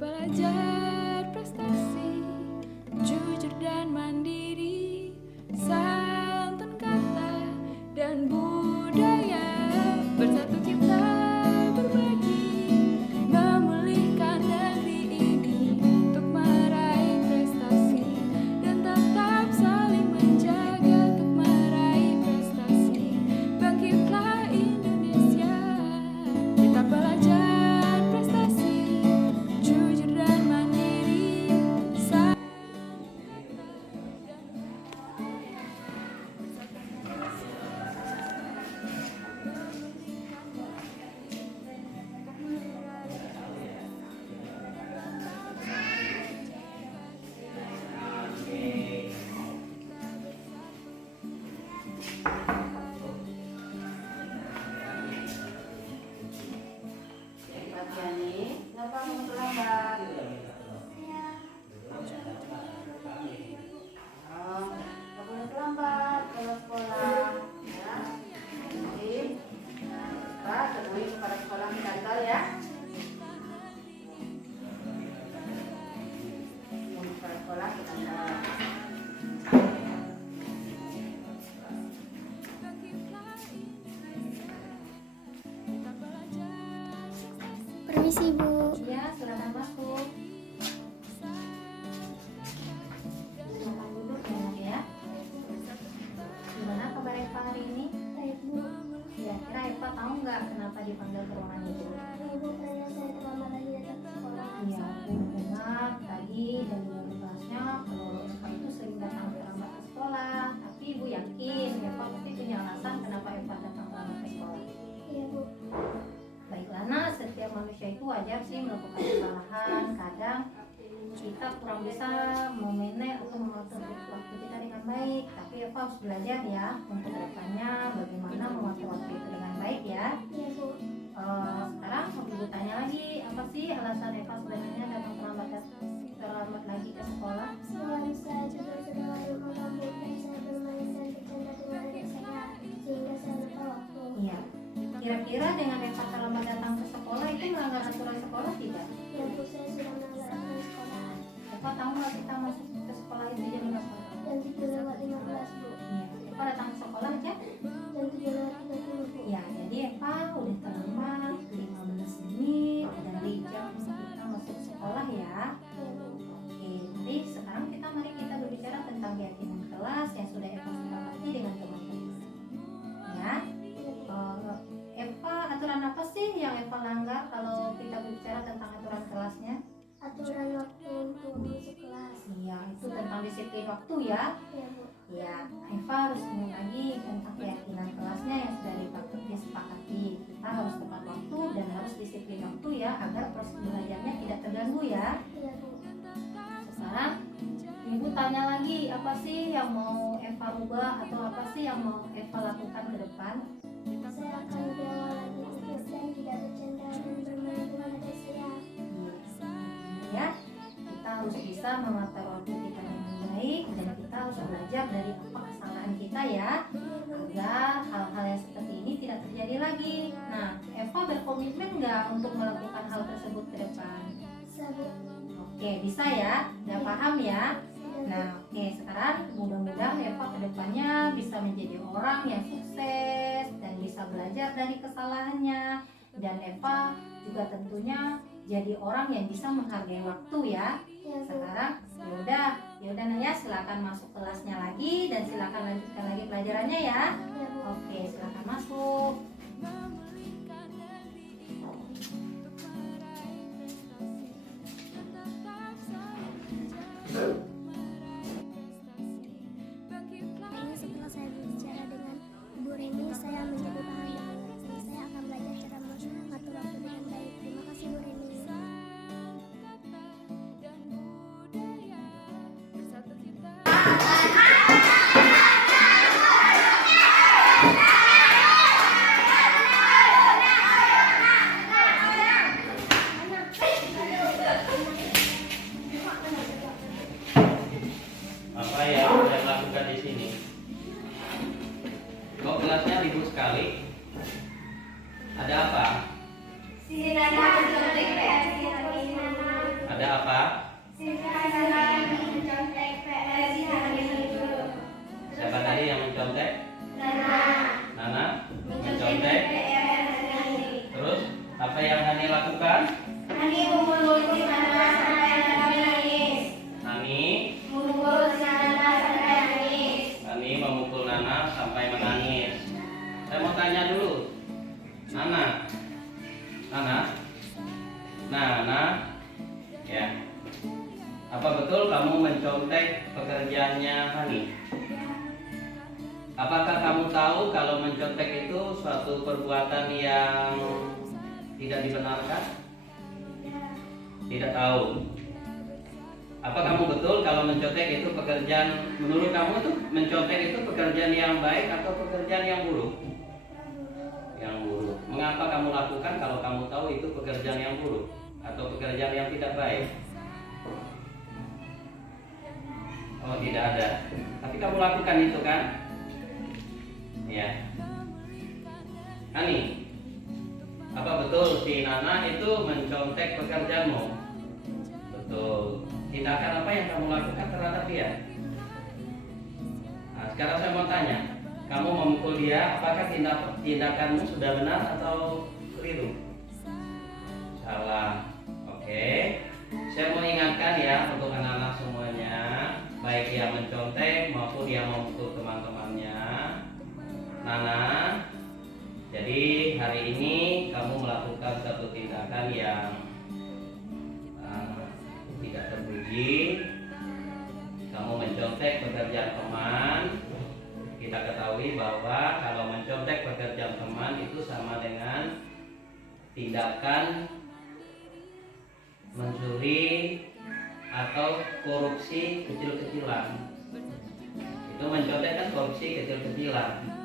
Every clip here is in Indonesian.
pelajar prestasi, jujur dan mandiri, santun kata dan budaya, bersatu kita berbagi, memulihkan negeri ini untuk meraih prestasi, dan tetap saling menjaga untuk meraih prestasi. Bangkitlah Indonesia, kita pelajar prestasi, jujur dan mandiri, Kenapa kamu terlambat? Nggak boleh terlambat kalau sekolah, ya. Jadi kita temui kepada sekolah di kantor ya. Kepada sekolah di kantor. Permisi Bu. Ya, silakan masuk. Silakan duduk ya. Gimana kabar Eva hari ini? Baik Bu. Kira-kira Eva tahu nggak kenapa dipanggil ke ruangan ibu? Ibu karena saya terlambat lagi datang ke sekolah. Iya, aku dengar tadi dari wali kelasnya kalau Eva itu sering datang terlambat ke sekolah. Tapi ibu yakin Eva pasti punya alasan kenapa Eva datang terlambat ke sekolah. Iya Bu. Baiklah, nah setiap manusia itu wajar sih melakukan kesalahan. Kadang kita kurang bisa memanage atau mengatur waktu kita dengan baik. Tapi Eva harus belajar ya untuk kedepannya bagaimana mengatur waktu itu dengan baik ya. Iya Bu. Sekarang mau ibu tanya lagi, apa sih alasan Eva sebenarnya datang terlambat lagi ke sekolah? Semalam saya juga sudah lalu mengganggu dan saya bermain dan bercanda dengan adik saya sehingga saya lupa waktu. Iya. Kira-kira dengan Eva terlambat datang ke sekolah itu melanggar aturan sekolah tidak? Ya Bu, saya sudah melanggar sekolah. Eva tahu nggak kita masuk ke sekolah itu jam berapa? Jam 7:15 Bu. Iya. Eva datang ke sekolah jam? Jam 7:30 Bu. Ya, jadi Eva udah terlambat 15 menit dari jam kita masuk sekolah ya. Iya Bu. Oke, jadi sekarang mari kita berbicara tentang keyakinan kelas yang sudah Eva sepakati dengan teman-teman. Ya, Eva, aturan apa sih yang Eva langgar kalau kita berbicara tentang aturan kelasnya? Aturan waktu untuk masuk kelas. Iya, itu tentang disiplin waktu ya. Iya Bu. Ya, Eva harus ingat lagi tentang keyakinan kelasnya yang sudah disepakati. Kita harus tepat waktu dan harus disiplin waktu ya, agar proses belajarnya tidak terganggu ya. Iya Bu. Sekarang ibu tanya lagi, apa sih yang mau Eva rubah atau apa sih yang mau Eva lakukan ke depan? Saya akan lebih awal lagi ikut dan tidak bercanda dan bermain dengan adik saya. Ya, kita harus bisa mengatur waktu kita dengan baik dan kita harus belajar dari apa kesalahan kita ya, agar hal-hal yang seperti ini tidak terjadi lagi. Nah, Eva berkomitmen nggak untuk melakukan hal tersebut ke depan? Sabar. Oke, bisa ya? Udah paham ya? Nah, oke, sekarang mudah-mudahan Eva kedepannya bisa menjadi orang yang sukses dan bisa belajar dari kesalahannya. Dan Eva juga tentunya jadi orang yang bisa menghargai waktu ya. Sekarang yaudah Naya, silakan masuk kelasnya lagi dan silakan lanjutkan lagi pelajarannya ya. Oke, silakan masuk. Ini setelah saya berbicara dengan Ibu Reni, saya menjadi paham dan saya akan belajar cara mengatur waktu dengan baik. Terima kasih Bu Reni. Apa yang kalian lakukan di sini? Kok kelasnya ribut sekali? Ada apa? Ada apa? mencontek PR di hari itu. Siapa tadi yang mencontek? Nana mencontek. PR hari ini. Terus apa yang Hani lakukan? Hani memukul si Nana sampai Nana menangis. Hani Memukul si Nana sampai nangis. Hani memukul Nana sampai menangis. Saya mau tanya dulu, Nana, ya, apa betul kamu mencontek pekerjaannya Hani? Apakah kamu tahu kalau mencontek itu suatu perbuatan yang tidak dibenarkan? Tidak tahu. Apa kamu betul kalau mencontek itu pekerjaan, menurut kamu itu mencontek itu pekerjaan yang baik atau pekerjaan yang buruk? Yang buruk. Mengapa kamu lakukan kalau kamu tahu itu pekerjaan yang buruk atau pekerjaan yang tidak baik? Oh, tidak ada. Tapi kamu lakukan itu kan? Ya. Hani, apa betul si Nana itu mencontek pekerjaanmu? Betul. Tindakan apa yang kamu lakukan terhadap dia? Nah, sekarang saya mau tanya, kamu memukul dia, apakah tindakanmu sudah benar atau keliru? Salah. Oke. Saya mau ingatkan ya untuk anak-anak semuanya, baik yang mencontek maupun yang memukul teman-temannya. Nana, jadi hari ini kamu melakukan satu tindakan yang tidak terpuji. Kamu mencontek pekerjaan teman. Kita ketahui bahwa kalau mencontek pekerjaan teman itu sama dengan tindakan mencuri atau korupsi kecil-kecilan. Itu mencontek kan korupsi kecil-kecilan.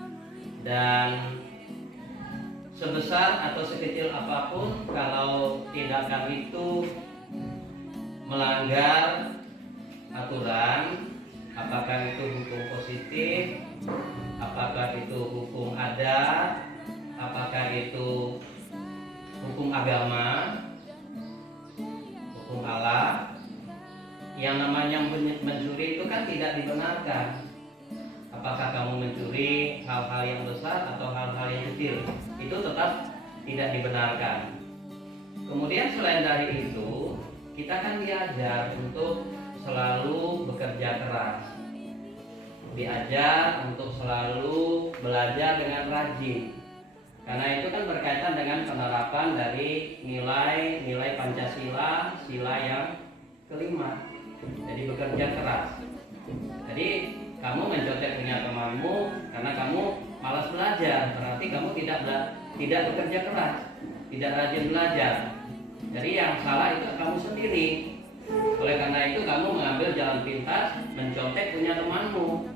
Dan sebesar atau sekecil apapun, kalau tindakan itu melanggar aturan, apakah itu hukum positif, apakah itu hukum adat, apakah itu hukum agama, hukum Allah, yang namanya mencuri itu kan tidak dibenarkan. Apakah kamu mencuri hal-hal yang besar atau hal-hal yang kecil, itu tetap tidak dibenarkan. Kemudian selain dari itu, kita kan diajar untuk selalu bekerja keras, diajar untuk selalu belajar dengan rajin, karena itu kan berkaitan dengan penerapan dari nilai Pancasila, sila yang kelima. Jadi bekerja keras. Jadi kamu mencontek punya temanmu karena kamu malas belajar, berarti kamu tidak bekerja keras, tidak rajin belajar. Jadi yang salah itu kamu sendiri. Oleh karena itu kamu mengambil jalan pintas, mencontek punya temanmu.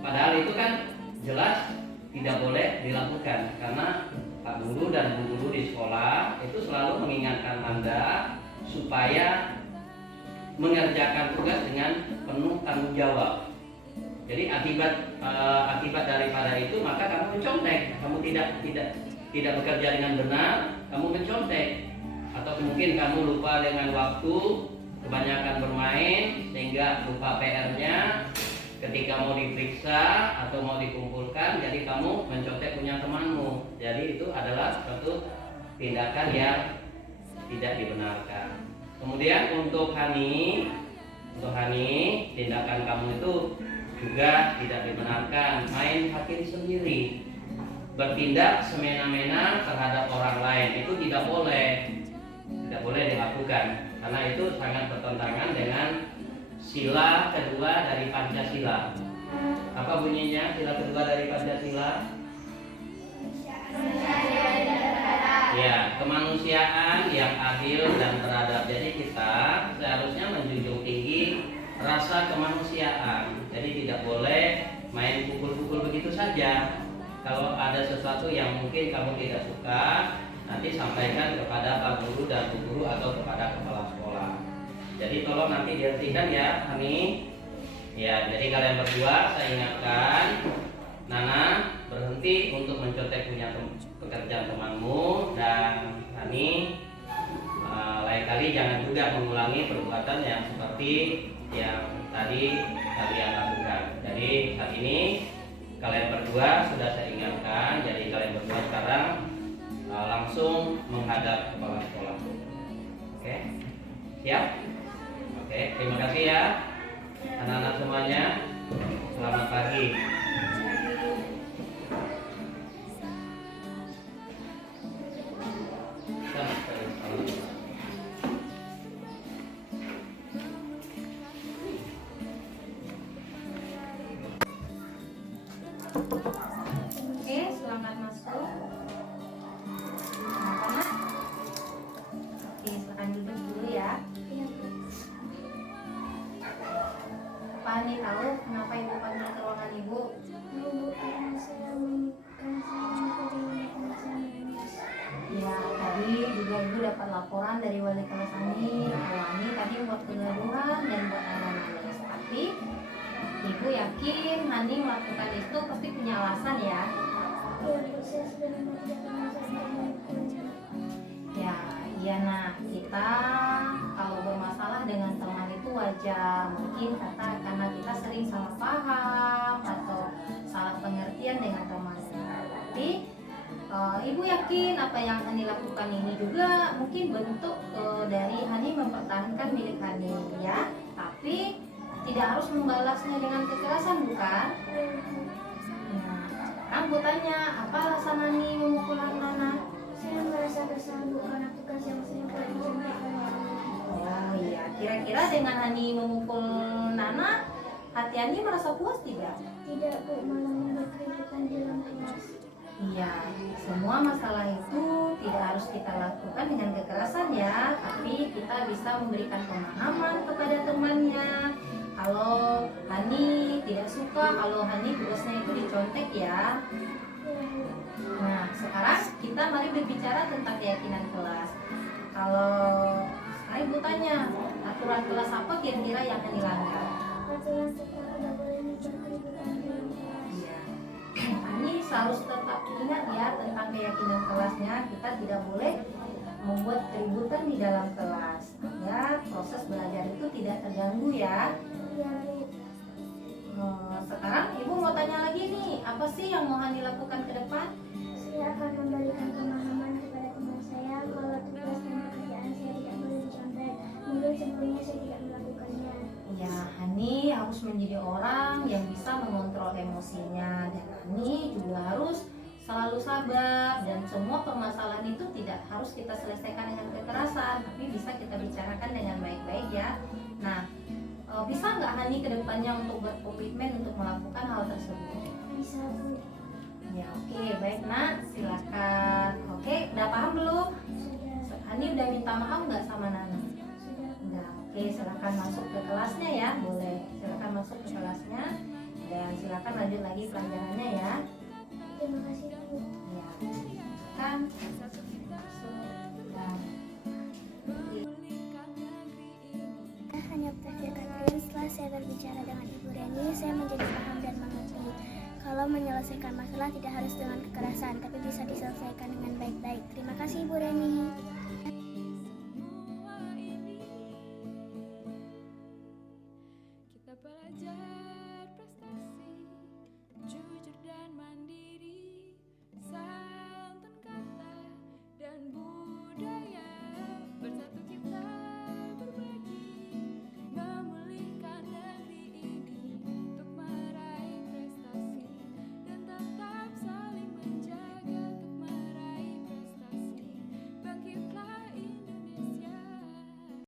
Padahal itu kan jelas tidak boleh dilakukan, karena Pak Guru dan Bu Guru di sekolah itu selalu mengingatkan Anda supaya mengerjakan tugas dengan penuh tanggung jawab. Jadi akibat daripada itu maka kamu mencontek, kamu tidak bekerja dengan benar, kamu mencontek. Atau mungkin kamu lupa dengan waktu, kebanyakan bermain sehingga lupa PR-nya. Ketika mau diperiksa atau mau dikumpulkan, jadi kamu mencontek punya temanmu. Jadi itu adalah suatu tindakan yang tidak dibenarkan. Kemudian untuk Hani, tindakan kamu itu juga tidak dibenarkan. Main hakim sendiri, bertindak semena-mena terhadap orang lain, itu tidak boleh dilakukan, karena itu sangat bertentangan dengan sila kedua dari Pancasila. Apa bunyinya sila kedua dari Pancasila? Ya, kemanusiaan yang adil dan beradab. Jadi kita seharusnya menjunjung tinggi rasa kemanusiaan. Jadi tidak boleh main pukul-pukul begitu saja. Kalau ada sesuatu yang mungkin kamu tidak suka, nanti sampaikan kepada Pak Guru dan Bu Guru atau kepada kepala sekolah. Jadi tolong nanti dihentikan ya, Hani. Ya, jadi kalian berdua saya ingatkan, Nana berhenti untuk mencontek punya pekerjaan temanmu, dan Hani lain kali Tapi jangan juga mengulangi perbuatan yang seperti yang tadi kalian lakukan. Jadi saat ini kalian berdua sudah saya ingatkan. Jadi kalian berdua sekarang langsung menghadap kepala sekolah. Oke, siap? Oke, terima kasih ya anak-anak semuanya. Selamat pagi. Oke, selamat masuk. Anak-anak. Oke, silakan duduk dulu ya. Pani tahu kenapa ibu panggil ke ruangan ibu? Ya, tadi juga ibu dapat laporan dari wali kelas Ani. Kalau Ani tadi buat kegaduhan dan buat nangis. Tapi ibu yakin Hani melakukan itu pasti punya alasan ya. Ya, iya nah, kita kalau bermasalah dengan teman itu wajar. Mungkin karena kita sering salah paham atau salah pengertian dengan teman. Tapi ibu yakin apa yang Hani lakukan ini juga mungkin bentuk dari Hani mempertahankan milik Hani ya. Tapi tidak harus membalasnya dengan kekerasan, bukan? Nah, sekarang Bu tanya, apa alasan Hani memukul Nana? Saya merasa bersalah karena tugas yang sering kali disampaikan. Oh iya, kira-kira dengan Hani memukul Nana, hati Hani merasa puas tidak? Tidak, Bu, malah membuat keributan di dalam kelas. Iya, semua masalah itu tidak harus kita lakukan dengan kekerasan ya, tapi kita bisa memberikan pemahaman kepada temannya. Kalau Hani tidak suka, kalau Hani tugasnya itu dicontek ya. Nah, sekarang kita mari berbicara tentang keyakinan kelas. Kalau sekarang Ibu tanya, aturan kelas apa kira-kira yang Hani langgar? Aturan sekolah tidak boleh membuat keributan di dalam kelas. Iya. Hani harus tetap ingat ya tentang keyakinan kelasnya. Kita tidak boleh membuat keributan di dalam kelas agar proses belajar itu tidak terganggu ya. Iya, Bu. Sekarang Ibu mau tanya lagi nih, apa sih yang mau Hani lakukan ke depan? Saya akan memberikan pemahaman kepada teman saya kalau tugas dan pekerjaan saya tidak boleh dicontek. Mungkin sebelumnya saya tidak melakukannya. Ya, Hani harus menjadi orang yang bisa mengontrol emosinya dan Hani juga harus selalu sabar dan semua permasalahan itu tidak harus kita selesaikan dengan kekerasan, tapi bisa kita bicarakan dengan baik-baik ya. Nah, bisa nggak Hani kedepannya untuk berkomitmen untuk melakukan hal tersebut? Bisa, Bu. Ya oke, baik nak, silakan. Oke, udah paham belum? Sudah. Hani udah minta maaf nggak sama Nana? Sudah. Udah, oke, silakan masuk ke kelasnya ya, boleh. Silakan masuk ke kelasnya dan silakan lanjut lagi pelajarannya ya. Terima kasih, Bu. Ya, kan masuk dan Hanya Tafir Katrin, setelah saya berbicara dengan Ibu Reni, saya menjadi paham dan mengerti kalau menyelesaikan masalah tidak harus dengan kekerasan, tapi bisa diselesaikan dengan baik-baik. Terima kasih, Ibu Reni.